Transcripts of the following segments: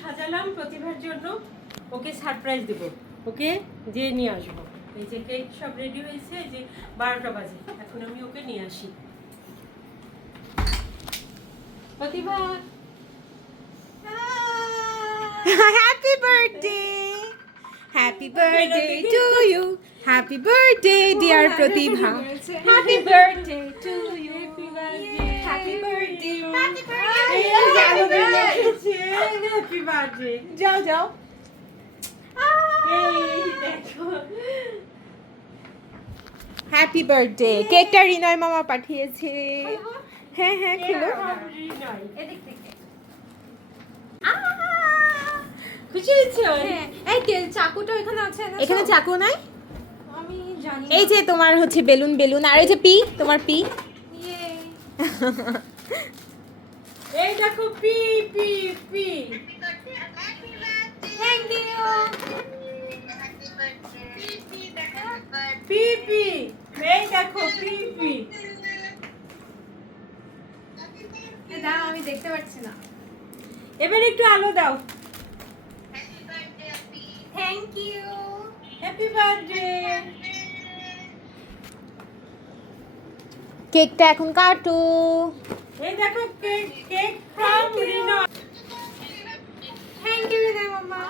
সাজালাম প্রতিভার জন্য, ওকে সারপ্রাইজ দেব, ওকে যে নিয়ে আসবো। এই যে কেক সব রেডি হয়েছে, এই যে 12টা বাজে, এখন আমি ওকে নিয়ে আসি। Pratibha, happy birthday, happy birthday to you, happy birthday dear Pratibha, happy birthday to you, happy birthday, happy birthday. যাও যাও। এই দেখো, হ্যাপি বার্থডে, কেকটা রিনয় মামা পাঠিয়েছে। হ্যাঁ হ্যাঁ খুলো। এদিক থেকে খুশি হয়েছে? এই চাকুটা এখানে আছে না? এখানে চাকু নাই? আমি জানি এই যে তোমার হচ্ছে বেলুন বেলুন, আর এই যে পি, তোমার পি। ইয়ে এই দেখো P P P. Thank you. P P, এই দেখো পি পি। দাঁড়াও, আমি দেখতে পাচ্ছি না। এবার একটু আলো দাও। Thank you. Happy birthday. কেকটা এখন কাটো। এই দেখো cake, cake from Rino. Thank you Ridoy মামা।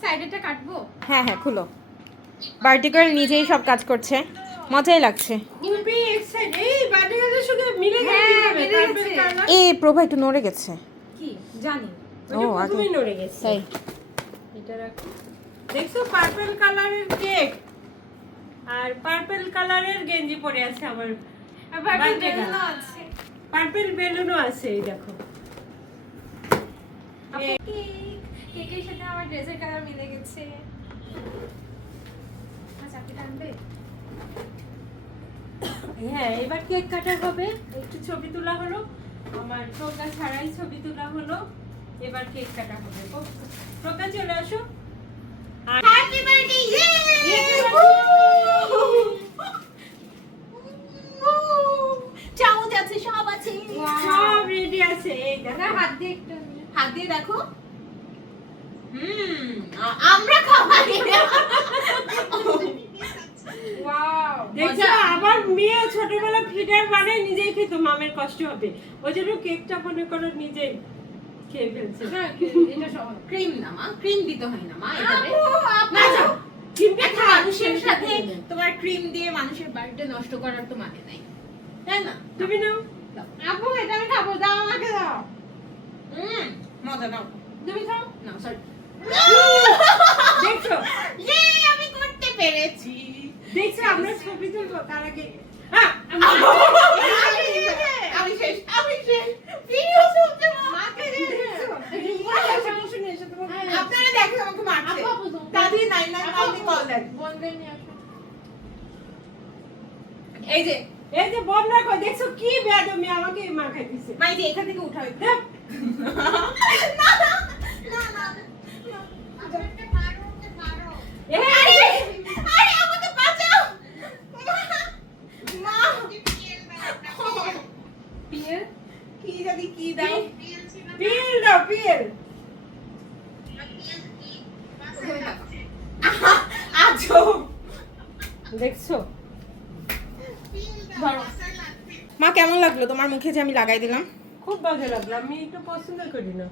সাইডেরটা কাটবো? হ্যাঁ হ্যাঁ খুলো। বার্থডে গার্ল নিজেই সব কাজ করছে, মজাই লাগছে। খুবই এক্সাইটেড। এই বার্থডে গার্লের সঙ্গে মিলে গেছে, হ্যাঁ, কিভাবে? মিলে পার্পল গেছে। কালার। এ প্রভা একটু নড়ে গেছে। কি জানি। ওটা ও, আগে। প্রথমেই নড়ে গেছে। তাই এটা রাখো। দেখছো পার্পল কালারের কেক আর পার্পল কালারের গেঞ্জি পরে আছে আমার। আবার Birthday বেলুনও girl। আছে। পার্পল বেলুনও আছে, এই দেখো। আপু কেক, কেকের সাথে আমার ড্রেসের কালার মিলে গেছে। আচ্ছা কি টানবে? হ্যাঁ, এবার কেক কাটা হবে, একটু ছবি তোলা হলো, আমার প্রজ্ঞা ছাড়াই ছবি তোলা হলো, এবার কেক কাটা হবে। প্রজ্ঞা চলে আসো। আর হ্যাপি বার্থডে। চামচ আছে, সব আছে। সব রেডি আছে, এই দেখো। হাত দিয়ে একটু হাত দিয়ে দেখো। আমরা খাওয়াই। ওয়াও। দেখছো, আমার মেয়ে ছোটবেলা ফিডার বানায় নিজেই খেত, মামের কষ্ট হবে, ওই জন্য কেকটা মনে করো নিজেই খেয়ে ফেলছে। এটা সব ক্রিম না মা, ক্রিম দিতে হয় না মা এভাবে। না যাও, চিমটে একটা খা, মানুষের সাথে তুমি তোমার ক্রিম দিয়ে মানুষের বার্থডে নষ্ট করার তো মানে নাই, তাই না? নাও। আপু এটা আমি খাবো, দাও আমাকে দাও। মজা নাও। তুমি খাও। না সরি। দেখছো, আমি করতে পেরেছি। দেখছো আমরা ছবি তুলবো তার আগে। হ্যাঁ, আমি শেষ, আমি শেষ। ভিডিও চলছে মা। মাকে দিয়ে দে। আপনারা দেখেন আমাকে মারছে। আপু, আপু, তুমি- দাদি নাই নাই নাই কল দেন। বোনদের নিয়ে আসো। এই যে এই যে বল রাখো, দেখছো কি বেয়াদমি আমাকে মাখাই দিছে। মাই যে এখান থেকে উঠাও একটু। দেখ, না না না না। এই, আরে আরে আমাকে বাঁচাও। মা পিয়ে কি জানি কি দাও। পিল দাও, পিল। আজো দেখছো, মা কেমন লাগলো তোমার মুখে যে আমি লাগাই দিলাম? খুব বাজে লাগলো, আমি একটু পছন্দ করি না।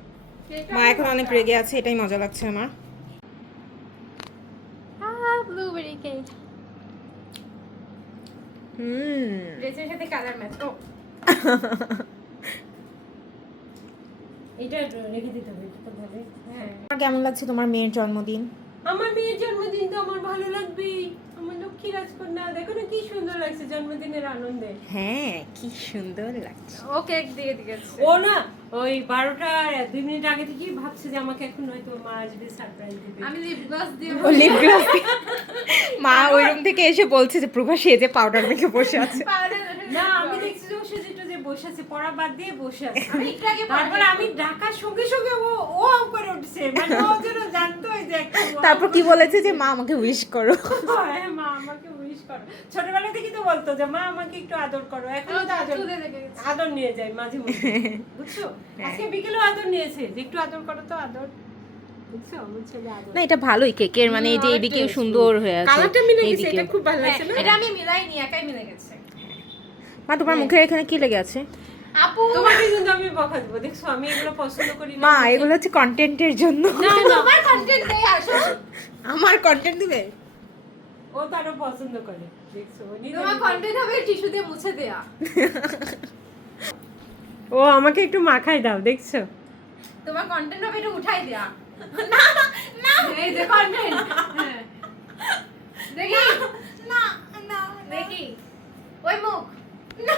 মা এখন অনেক রেগে আছে, এটাই মজা লাগছে আমার। Blueberry cake. ড্রেসের সাথে কালার ম্যাচ। ও এটা রেখে দিতে হবে, এটা তো ভালো। হ্যাঁ, তোমার কেমন লাগছে তোমার মেয়ের জন্মদিন? আমার মেয়ের জন্মদিন তো আমার ভালো লাগবেই, আমার লক্ষ্মী রাজকন্যা, দেখো না কি সুন্দর লাগছে জন্মদিনের আনন্দে। হ্যাঁ কি সুন্দর লাগছে। ও কেক দিয়ে দিয়েছে। ও না ওই 12টার 2 মিনিট আগে থেকেই ভাবছে যে আমাকে এখন হয়তো মা আসবে সারপ্রাইজ দিবে। আমি লিপ গ্লস দিয়ে ও লিপ গ্লস। মা ওই রুম থেকে এসে বলছে যে প্রভা সেজে পাউডার মেখে বসে আছে। না, আমি দেখছি যে ও সেজেটা যে বসে আছে, পড়া বাদ দিয়ে বসে আছে। আমি একটু আগে তারপর আমি ডাকার সঙ্গে সঙ্গে ও ও করে উঠছে, মানে ও যেন জানতো যে একটা ও তারপর কি বলেছে যে মা আমাকে উইশ করো। হ্যাঁ, মা আমাকে উইশ করো। ছোটবেলা থেকেই তো বলতো যে মা আমাকে একটু আদর করো, এখনো তো আদর চুলে লেগে গেছে। আদর নিয়ে যায় মাঝে মধ্যে, বুঝছো? আজকে বিকেলেও আদর নিয়েছে যে একটু আদর করো তো, আদর, বুঝছো? আমার ছেলে আদর। না এটা ভালোই কেকের মানে এই যে অনেক এদিকেও tasty। সুন্দর হয়ে আছে কালারটা মিলে গেছে, এইদিকেও। এটা খুব ভালো লাগছে না? এটা আমি মিলাইনি, একাই মিলে গেছে। মা তোমার মুখের এখানে কি লেগে আছে? আপু তোমাকে কিন্তু আমি বকা দেবো, দেখছো আমি এগুলো পছন্দ করি না। মা এগুলো হচ্ছে কন্টেন্টের জন্য। না না, তোমার কন্টেন্ট নেই আসো। আমার কন্টেন্ট দিবে? ও তো আরো পছন্দ করে, দেখছো? ও নিজে তোমার নিজে- কন্টেন্ট হবে টিস্যু দিয়ে মুছে দেয়া। ও আমাকে একটু মাখাই দাও, দেখছো? তোমার কন্টেন্ট হবে এটা উঠাই দেয়া। না না এই যে কন্টেন্ট। হ্যাঁ দেখি না না দেখি ওই মুখ না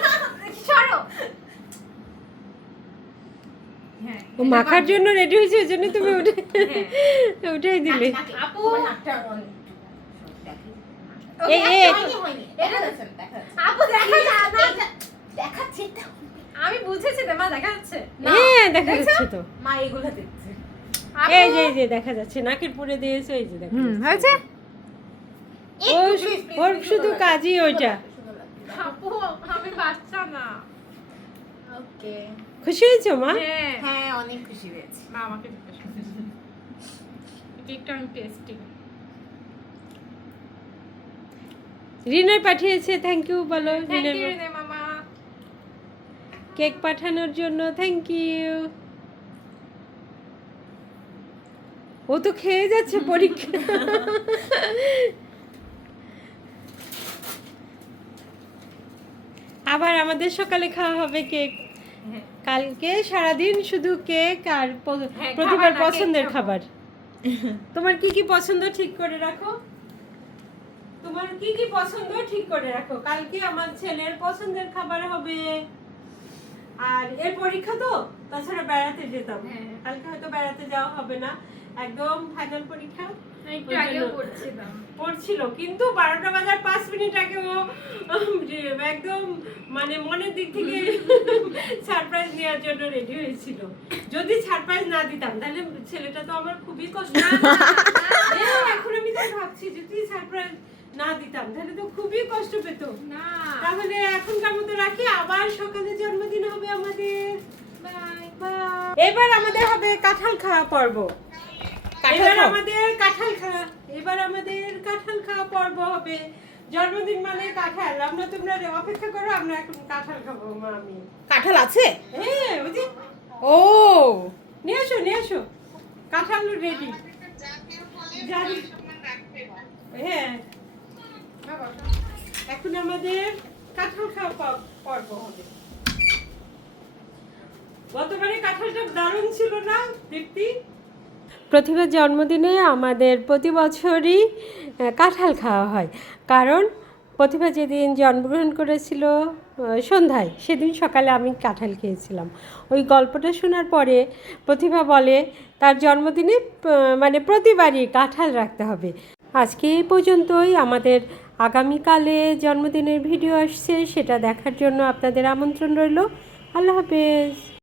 সরো। হ্যাঁ ও মাখার জন্য রেডি হয়েছে, ওই জন্য তুমি উঠাই দিলে। আপু এই, এই, এটা আপু দেখা যায় না দেখাচ্ছে আমি বুঝেছি মা দেখা যাচ্ছে না হ্যাঁ দেখা যাচ্ছে তো, মা এগুলো দেখছে এই যে দেখা যাচ্ছে, নাকের পুরে দিয়েছে, এই যে দেখা যাচ্ছে। হয়েছে? ওর শুধু কাজই ওইটা। আপু আমি বাচ্চা না ওকে খুশি হয়েছো মা? হ্যাঁ হ্যাঁ অনেক খুশি হয়েছি। মা আমাকে জিজ্ঞেস করছে কেকটা আমি টেস্টি রিনাই পাঠিয়েছে, থ্যাংক ইউ বলো। থ্যাংক রিনাই ইউ রে মামা কেক পাঠানোর জন্য থ্যাংক ইউ। ও তো খেয়ে যাচ্ছে পরীক্ষা। আবার আমাদের সকালে খাওয়া হবে কেক। কালকে সারাদিন শুধু কেক আর হ্যাঁ, প্রতিবার খাবার না, কেক পছন্দের খাবো। খাবার। তোমার কি কি পছন্দ ঠিক করে রাখো, তোমার কি কি পছন্দ ঠিক করে রাখো। কালকে আমার ছেলের পছন্দের খাবার হবে, আর এর পরীক্ষা তো, তাছাড়া বেড়াতে যেতাম। হ্যাঁ। কালকে হয়তো বেড়াতে যাওয়া হবে না, একদম ফাইনাল পরীক্ষা। একটু ওই আগেও জন্য পড়ছিলাম পড়ছিল, কিন্তু 12টা বাজার 5 মিনিট আগে ও একদম মানে মনের দিক থেকে সারপ্রাইজ নেওয়ার জন্য রেডি হয়েছিল। যদি সারপ্রাইজ না দিতাম তাহলে ছেলেটা তো আমার খুবই কষ্ট। হ্যাঁ, এখন আমি তো ভাবছি যদি সারপ্রাইজ না দিতাম তাহলে তো খুবই কষ্ট পেত। না তাহলে এখনকার মতো রাখি, আবার সকালে জন্মদিন হবে আমাদের। বাই এবার আমাদের হবে কাঁঠাল খাওয়া পর্ব। এবার খাও। আমাদের কাঁঠাল খাওয়া পর্ব হবে। জন্মদিন মানে কাঁঠাল, আমরা তোমরা অপেক্ষা করো, আমরা এখন কাঁঠাল খাবো মা আমি। কাঁঠাল আছে? হ্যাঁ বুঝি, ও নিয়ে আসো কাঁঠাল রেডি। জানি হ্যাঁ, এখন আমাদের কাঁঠাল খাওয়া পর্ব হবে। গতবারে কাঁঠালটা দারুণ ছিল না দীপ্তি? প্রতিভার জন্মদিনে আমাদের প্রতি বছরই কাঁঠাল খাওয়া হয়, কারণ প্রতিভা যেদিন জন্মগ্রহণ করেছিল সন্ধ্যায়, সেদিন সকালে আমি কাঁঠাল খেয়েছিলাম। ওই গল্পটা শোনার পরে প্রতিভা বলে তার জন্মদিনে মানে প্রতিবারই কাঁঠাল রাখতে হবে। আজকে এই পর্যন্তই। আমাদের আগামীকালে জন্মদিনের ভিডিও আসছে, সেটা দেখার জন্য আপনাদের আমন্ত্রণ রইল। আল্লাহ হাফেজ।